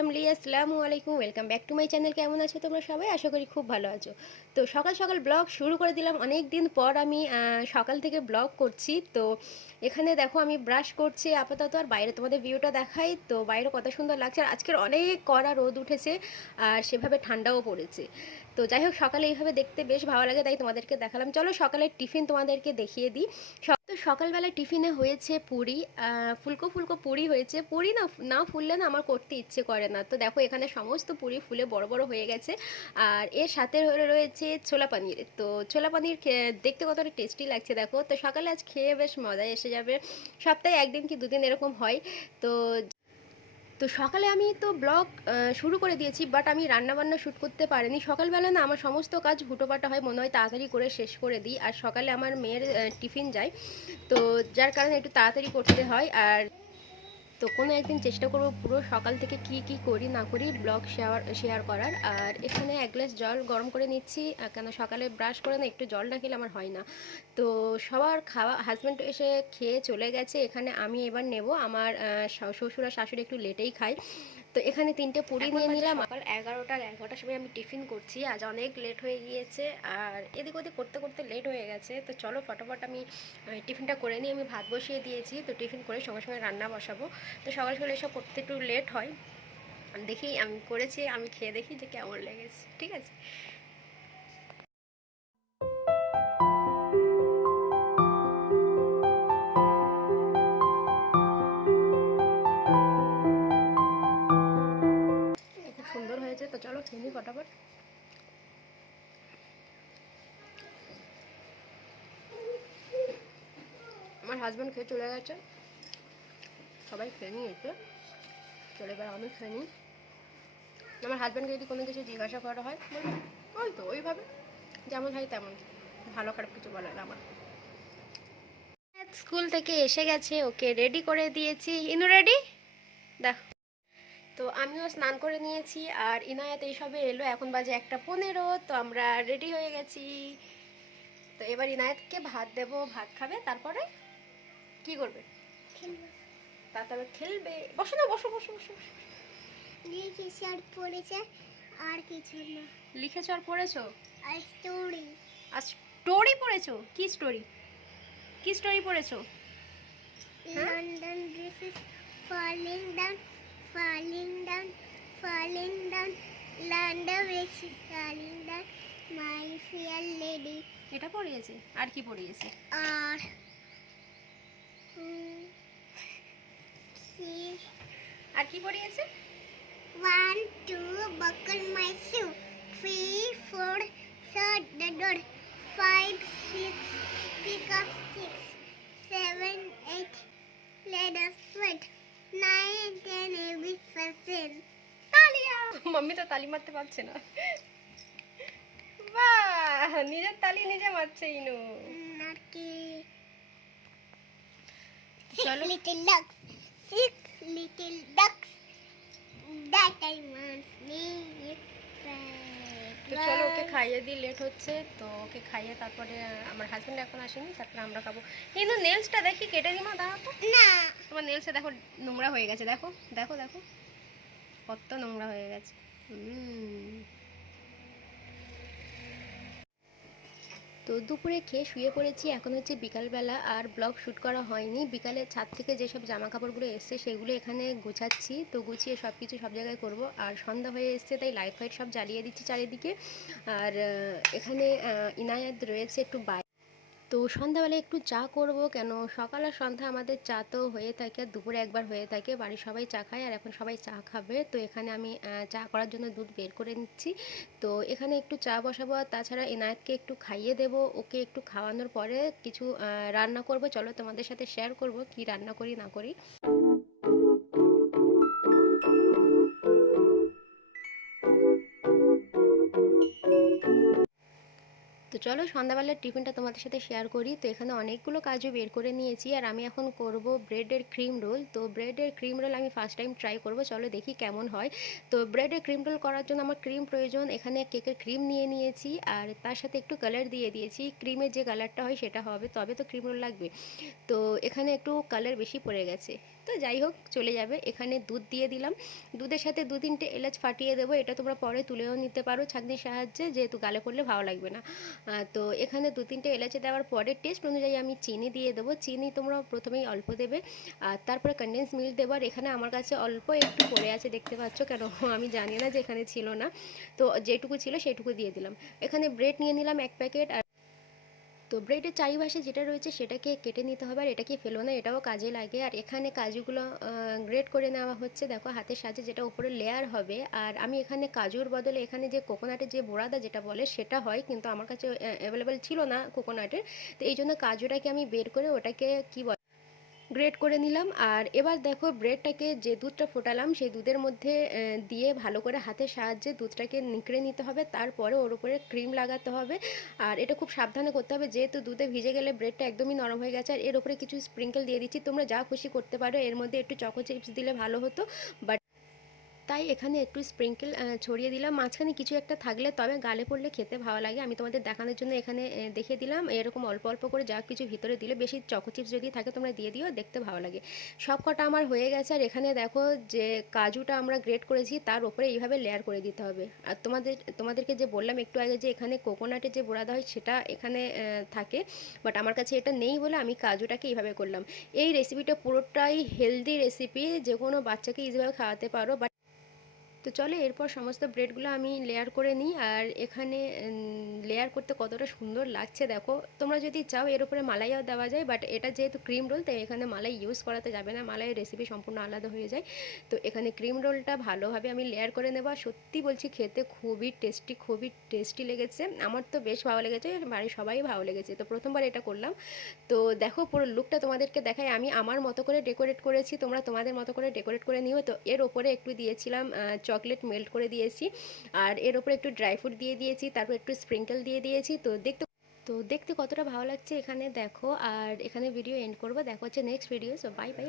Family, আসসালামু আলাইকুম। Welcome back to my channel. কেমন আছো তোমরা সবাই? আশা করি খুব ভালো আছো। তো সকাল সকাল ব্লগ শুরু করে দিলাম। অনেক দিন পর আমি সকাল থেকে ব্লগ করছি। তো এখানে দেখো আমি ব্রাশ করছি আপাতত, আর বাইরে তোমাদের ভিউটা দেখাই। তো বাইরে কত সুন্দর লাগছে, আর আজকের অনেক কড়া রোদ উঠেছে আর সেভাবে ঠান্ডাও পড়েছে। তো যাই হোক, সকালে এইভাবে দেখতে বেশ ভালো লাগে, তাই তোমাদেরকে দেখালাম। চলো সকালের টিফিন তোমাদেরকে দেখিয়ে দিই। তো সকালবেলা টিফিনে হয়েছে পুরি, ফুলকো ফুলকো পুরি হয়েছে। পুরি না না ফুললে না আমার করতে ইচ্ছে করে না। তো দেখো এখানে সমস্ত পুরি ফুলে বড় বড় হয়ে গেছে। আর এর সাথে রয়েছে ছোলা পানির। তো ছোলা পানির দেখতে কতটা টেস্টি লাগছে দেখো। তো সকালে আজ খেয়ে বেশ মজা এসে যাবে। সপ্তাহে একদিন কি দুদিন এরকম হয়। তো তো সকালে আমি তো ব্লগ শুরু করে দিয়েছি, বাট আমি রান্নাবান্না শ্যুট করতে পারিনি। সকালবেলা না আমার সমস্ত কাজ হুটোপাটা হয়, মনে হয় তাড়াতাড়ি করে শেষ করে দিই। আর সকালে আমার মেয়ের টিফিন যায়, তো যার কারণে একটু তাড়াতাড়ি করতে হয়। আর তো কোনো একদিন চেষ্টা করব পুরো সকাল থেকে কি কি করি না করি ব্লগ শেয়ার করার। আর এখানে এক গ্লাস জল গরম করে নিচ্ছি, কেন সকালে ব্রাশ করে না একটু জল না খেলে আমার হয় না। তো সবার খাওয়া, হাজব্যান্ড এসে খেয়ে চলে গেছে। এখানে আমি এবার নেব। আমার শ্বশুর আর শাশুড়ি একটু লেটেই খায়। তো এখানে 3টে পুরি নিয়ে নিলাম। সকাল 11টার সময় আমি টিফিন করছি। আজ অনেক লেট হয়ে গিয়েছে, আর এদিক ওদিক করতে করতে লেট হয়ে গেছে। তো চলো ফটাফট আমি টিফিনটা করে নিই। আমি ভাত বসিয়ে দিয়েছি, তো টিফিন করে সঙ্গে সঙ্গে রান্না বসাবো। তো সকাল সকাল এসব করতে একটু লেট হয়। দেখি আমি করেছি, আমি খেয়ে দেখি যে কেমন লেগেছে। ঠিক আছে। খুব সুন্দর হয়েছে। তো চলো খেয়ে নিই ফটাফট। আমার হাজব্যান্ড খেয়ে চলে গেছে, সবাই খেয়ে নিয়েছে। চলে এবার আমি খেয়ে নিই। আমার হাজব্যান্ডকে যদি কোনো কিছু জিজ্ঞাসা করা হয়, বলবো ওই তো ওইভাবে যেমন হয় তেমন, ভালো খারাপ কিছু বলে না আমার। স্কুল থেকে এসে গেছে, ওকে রেডি করে দিয়েছি। ইনু রেডি দেখ। তো আমিও স্নান করে নিয়েছি, আর ইনায়াত এইসবে এলো। এখন বাজে 1:15। তো আমরা রেডি হয়ে গেছি। তো এবার ইনায়াতকে ভাত দেবো, ভাত খাবে, তারপরে কি করবে? তারপরে খেলবে। বসো না, বসো বসো বসো। লিখেছি আর পড়েছে, আর কিছু না। লিখেছো আর পড়েছো? আর স্টোরি। আর স্টোরি পড়েছো? কি স্টোরি? কি স্টোরি পড়েছো? London bridge is falling down, falling down, falling down. London bridge is falling down, my fair lady. এটা পড়িয়েছে। আর কি পড়িয়েছে? আর আর কি পড়িয়েছে? 1 2 buckle my shoe, 3 4 shut the door, 5 6 pick up sticks, 7 8 play the sweat, 9 10 every person. তালিয়া। Mummy তো তালি মারতে পারছে না। বাহ, নিজের তালি নিজে মারছে ইনু। Naughty. চলো। 6 little ducks, 6 little ducks, that I once made. তো চলো ওকে খাইয়ে দিই, লেট হচ্ছে। তো ওকে খাইয়ে তারপরে আমার হাজব্যান্ড এখন আসেনি, তারপরে আমরা খাবো। কিন্তু নেলসটা দেখি কেটে দিই মা, দাঁড়াও তো। না, তোমার নেলসে দেখো নোংরা হয়ে গেছে, দেখো দেখো দেখো কত নোংরা হয়ে গেছে। তো দুপুরে খেয়ে শুয়ে পড়েছি। এখন হচ্ছে বিকালবেলা, আর ব্লগ শ্যুট করা হয়নি। বিকালে ছাদ থেকে যেসব জামা কাপড়গুলো এসছে সেগুলো এখানে গোছাচ্ছি। তো গুছিয়ে সব কিছু সব জায়গায় করব। আর সন্ধ্যা হয়ে এসছে, তাই লাইট ফাইট সব জ্বালিয়ে দিচ্ছি চারিদিকে। আর এখানে ইনায়াত রয়েছে একটু বাইরে। তো সন্ধ্যাবেলায় একটু চা করব, কেন সকাল আর সন্ধ্যা আমাদের চা তো হয়ে থাকে, আর দুপুরে একবার হয়ে থাকে। বাড়ির সবাই চা খায়, আর এখন সবাই চা খাবে। তো এখানে আমি চা করার জন্য দুধ বের করে নিচ্ছি। তো এখানে একটু চা বসাবো, আর তাছাড়া এনায়েতকে একটু খাইয়ে দেব। ওকে একটু খাওয়ানোর পরে কিছু রান্না করব। চলো তোমাদের সাথে শেয়ার করব কি রান্না করি না করি। তো চলো সন্ধ্যাবেলার টিফিনটা তোমাদের সাথে শেয়ার করি। তো এখানে অনেকগুলো কাজু বের করে নিয়েছি, আর আমি এখন করব ব্রেডের ক্রিম রোল। তো ব্রেডের ক্রিম রোল আমি ফার্স্ট টাইম ট্রাই করব, চলো দেখি কেমন হয়। তো ব্রেডের ক্রিম রোল করার জন্য আমার ক্রিম প্রয়োজন। এখানে কেকের ক্রিম নিয়ে নিয়েছি, আর তার সাথে একটু কালার দিয়ে দিয়েছি। ক্রিমের যে কালারটা হয় সেটা হবে, তবে তো ক্রিম রোল লাগবে। তো এখানে একটু কালার বেশি পড়ে গেছে, তো যাই হোক চলে যাবে। এখানে দুধ দিয়ে দিলাম, দুধের সাথে 2-3টে এলাচ ফাটিয়ে দেবো। এটা তোমরা পরে তুলেও নিতে পারো ছাঁকনির সাহায্যে, যেহেতু গালে পড়লে ভালো লাগবে না। তো এখানে 2-3টে এলাচি দেওয়ার পরে টেস্ট অনুযায়ী আমি চিনি দিয়ে দেবো। চিনি তোমরা প্রথমেই অল্প দেবে, আর তারপরে কনডেন্স মিল্ক দেবো। আর এখানে আমার কাছে অল্প একটু পড়ে আছে, দেখতে পাচ্ছ, কেন আমি জানি না যে এখানে ছিল না। তো যেটুকু ছিল সেটুকু দিয়ে দিলাম। এখানে ব্রেড নিয়ে নিলাম 1 প্যাকেট। আর তো ব্রেডের চারিপাশে যেটা রয়েছে সেটাকে কেটে নিতে হবে, আর এটাকে ফেলো না, এটাও কাজে লাগে। আর এখানে কাজুগুলো গ্রেট করে নেওয়া হচ্ছে, দেখো হাতের সাহায্যে, যেটা উপরে লেয়ার হবে। আর আমি এখানে কাজুর বদলে এখানে যে কোকোনাটের যে বোড়াদা যেটা বলে সেটা হয়, কিন্তু আমার কাছে অ্যাভেলেবেল ছিল না কোকোনাটের। তো এই জন্য কাজুটাকে আমি বের করে ওটাকে কি বলে গ্রেট করে নিলাম। আর এবার দেখো ব্রেডটাকে যে দুধটা ফোটালাম সেই দুধের মধ্যে দিয়ে ভালো করে হাতের সাহায্যে দুধটাকে নিংড়ে নিতে হবে, তারপরে ওর উপরে ক্রিম লাগাতে হবে। আর এটা খুব সাবধানে করতে হবে, যেহেতু দুধে ভিজে গেলে ব্রেডটা একদমই নরম হয়ে গেছে। আর এর উপরে কিছু স্প্রিঙ্কেল দিয়ে দিচ্ছি, তোমরা যা খুশি করতে পারো। এর মধ্যে একটু চকো চিপস দিলে ভালো হতো, বাট তাই এখানে একটু স্প্রিঙ্কেল ছড়িয়ে দিলাম। মাঝখানে কিছু একটা থাকলে তবে গালে পড়লে খেতে ভালো লাগে, আমি তোমাদের দেখানোর জন্য এখানে দেখিয়ে দিলাম। এরকম অল্প অল্প করে যা কিছু ভিতরে দিলে, বেশি চকো চিপস যদি থাকে তোমরা দিয়ে দিও, দেখতে ভালো লাগে। সব কটা আমার হয়ে গেছে। আর এখানে দেখো যে কাজুটা আমরা গ্রেট করেছি তার উপরে এইভাবে লেয়ার করে দিতে হবে। আর তোমাদেরকে যে বললাম একটু আগে যে এখানে কোকোনাটের যে বোড়াদা হয় সেটা এখানে থাকে, বাট আমার কাছে এটা নেই বলে আমি কাজুটাকে এইভাবে করলাম। এই রেসিপিটা পুরোটাই হেলদি রেসিপি, যে কোনো বাচ্চাকে ইজিভাবে খাওয়াতে পারো। তো চলো এরপর সমস্ত ব্রেডগুলো আমি লেয়ার করে নিই। আর এখানে লেয়ার করতে কতটা সুন্দর লাগছে দেখো। তোমরা যদি চাও এর উপরে মালাইও দেওয়া যায়, বাট এটা যেহেতু ক্রিম রোল তাই এখানে মালাই ইউজ করাতে যাবে না, মালাইয়ের রেসিপি সম্পূর্ণ আলাদা হয়ে যায়। তো এখানে ক্রিম রোলটা ভালোভাবে আমি লেয়ার করে নেব। সত্যি বলছি খেতে খুবই টেস্টি লেগেছে, আমার তো বেশ ভালো লেগেছে, বাড়ির সবাই ভালো লেগেছে। তো প্রথমবার এটা করলাম। তো দেখো পুরো লুকটা তোমাদেরকে দেখাই, আমি আমার মতো করে ডেকোরেট করেছি, তোমরা তোমাদের মতো করে ডেকোরেট করে নিও। তো এর ওপরে একটু দিয়েছিলাম চকলেট মেল্ট করে দিয়েছি, আর এর ওপরে একটু ড্রাই ফ্রুট দিয়ে দিয়েছি, তারপর একটু স্প্রিঙ্কেল দিয়ে দিয়েছি। তো দেখতে কতটা ভালো লাগছে এখানে দেখো। আর এখানে ভিডিও এন্ড করবো, দেখা হচ্ছে next video. So bye bye.